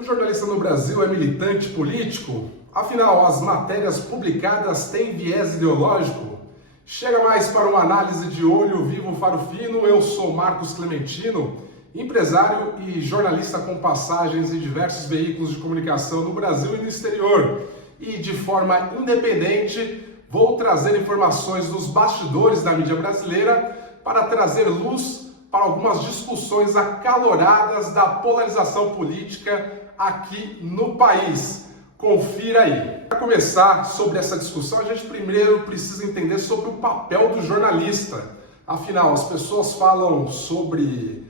O jornalista no Brasil é militante político? Afinal, as matérias publicadas têm viés ideológico? Chega mais para uma análise de olho vivo faro fino. Eu sou Marcos Clementino, empresário e jornalista com passagens em diversos veículos de comunicação no Brasil e no exterior. E de forma independente, vou trazer informações dos bastidores da mídia brasileira para trazer luz para algumas discussões acaloradas da polarização política aqui no país. Confira aí. Para começar sobre essa discussão, a gente primeiro precisa entender sobre o papel do jornalista. Afinal, as pessoas falam sobre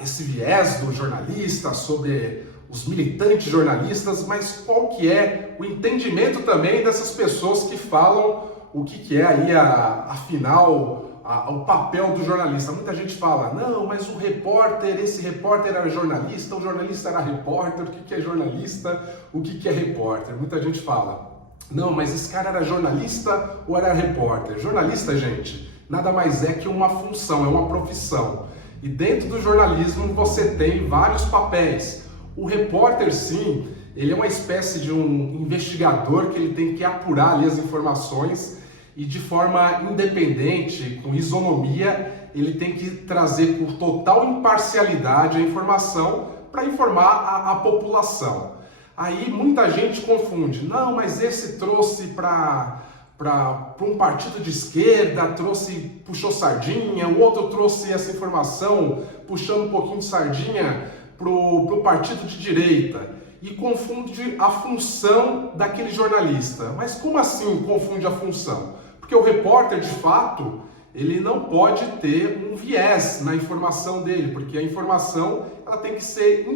esse viés do jornalista, sobre os militantes jornalistas, mas qual que é o entendimento também dessas pessoas que falam o que é aí, afinal, o papel do jornalista? Muita gente fala, não, mas o repórter, esse repórter era jornalista, o jornalista era repórter, o que é jornalista, o que é repórter? Muita gente fala, não, mas esse cara era jornalista ou era repórter? Jornalista, gente, nada mais é que uma função, é uma profissão. E dentro do jornalismo você tem vários papéis. O repórter, sim, ele é uma espécie de um investigador que ele tem que apurar ali as informações e de forma independente, com isonomia, ele tem que trazer com total imparcialidade a informação para informar a população. Aí muita gente confunde, não, mas esse trouxe para um partido de esquerda, puxou sardinha, o outro trouxe essa informação puxando um pouquinho de sardinha para o partido de direita. E confunde a função daquele jornalista. Mas como assim confunde a função? Porque o repórter, de fato, ele não pode ter um viés na informação dele, porque a informação ela tem que ser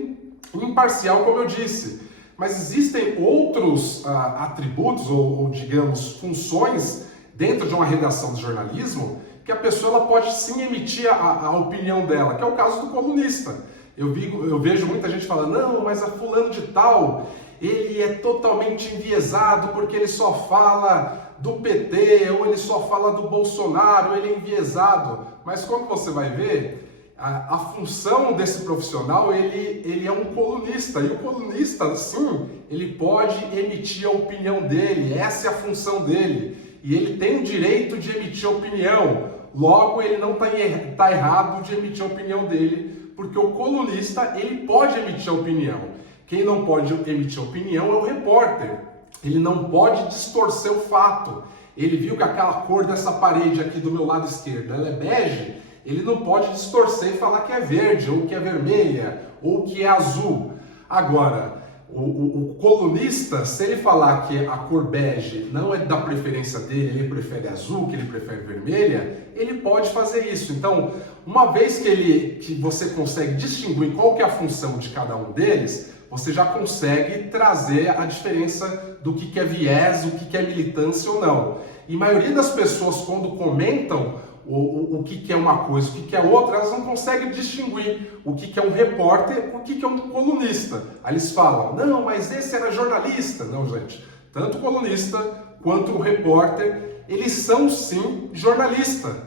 imparcial, como eu disse. Mas existem outros atributos, ou digamos, funções dentro de uma redação de jornalismo que a pessoa ela pode sim emitir a opinião dela, que é o caso do colunista. Eu vejo muita gente falando, não, mas a fulano de tal, ele é totalmente enviesado porque ele só fala do PT, ou ele só fala do Bolsonaro, ele é enviesado. Mas como você vai ver, a função desse profissional, ele é um colunista, e o colunista, sim, ele pode emitir a opinião dele, essa é a função dele, e ele tem o direito de emitir a opinião, logo ele não está errado de emitir a opinião dele, porque o colunista, ele pode emitir a opinião. Quem não pode emitir a opinião é o repórter. Ele não pode distorcer o fato. Ele viu que aquela cor dessa parede aqui do meu lado esquerdo, ela é bege, ele não pode distorcer e falar que é verde, ou que é vermelha, ou que é azul. Agora, o colunista, se ele falar que a cor bege não é da preferência dele, ele prefere azul, que ele prefere vermelha, ele pode fazer isso. Então, uma vez que você consegue distinguir qual que é a função de cada um deles, você já consegue trazer a diferença do que é viés, o que é militância ou não. E a maioria das pessoas, quando comentam o que é uma coisa, o que é outra, elas não conseguem distinguir o que é um repórter, o que é um colunista. Aí eles falam, não, mas esse era jornalista. Não, gente, tanto o colunista quanto o repórter, eles são sim jornalista.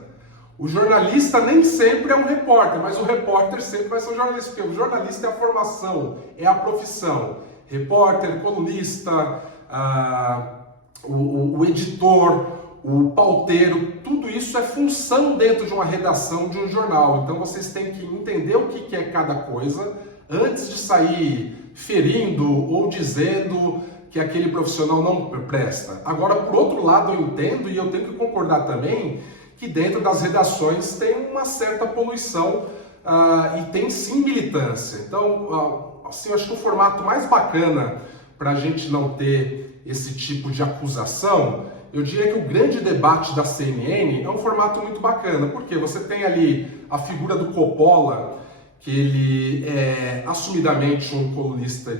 O jornalista nem sempre é um repórter, mas o repórter sempre vai ser um jornalista, porque o jornalista é a formação, é a profissão. Repórter, colunista, o editor, o pauteiro, tudo isso é função dentro de uma redação de um jornal. Então vocês têm que entender o que é cada coisa antes de sair ferindo ou dizendo que aquele profissional não presta. Agora, por outro lado, eu entendo e eu tenho que concordar também que dentro das redações tem uma certa poluição e tem sim militância. Então, assim, eu acho que o formato mais bacana para a gente não ter esse tipo de acusação, eu diria que o grande debate da CNN é um formato muito bacana, porque você tem ali a figura do Coppola, que ele é assumidamente um comentarista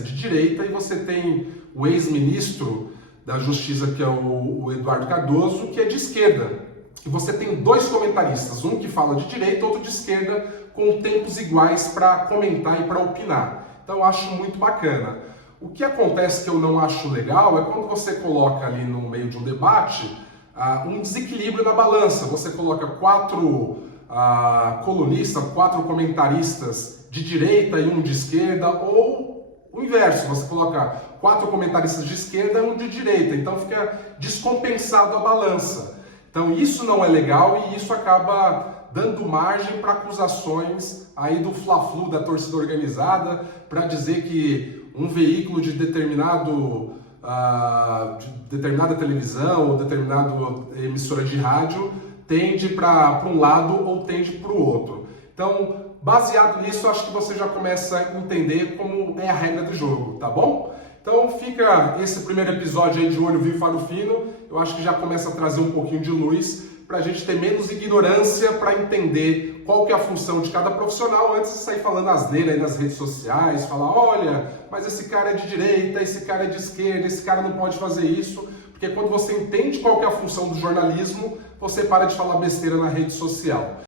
de direita, e você tem o ex-ministro da Justiça, que é o Eduardo Cardoso, que é de esquerda. E você tem dois comentaristas, um que fala de direita, outro de esquerda, com tempos iguais para comentar e para opinar. Então eu acho muito bacana. O que acontece que eu não acho legal é quando você coloca ali no meio de um debate um desequilíbrio na balança. Você coloca quatro colunistas, 4 comentaristas de direita e um de esquerda, ou o inverso, você coloca 4 comentaristas de esquerda e um de direita, então fica descompensado a balança. Então isso não é legal e isso acaba dando margem para acusações aí do fla-flu da torcida organizada, para dizer que um veículo de determinada televisão ou determinada emissora de rádio tende para um lado ou tende para o outro. Então, baseado nisso, acho que você já começa a entender como é a regra do jogo, tá bom? Então fica esse primeiro episódio aí de Olho Vivo Faro Fino, eu acho que já começa a trazer um pouquinho de luz para a gente ter menos ignorância para entender qual que é a função de cada profissional antes de sair falando asneira aí nas redes sociais, falar, olha, mas esse cara é de direita, esse cara é de esquerda, esse cara não pode fazer isso, porque quando você entende qual que é a função do jornalismo, você para de falar besteira na rede social.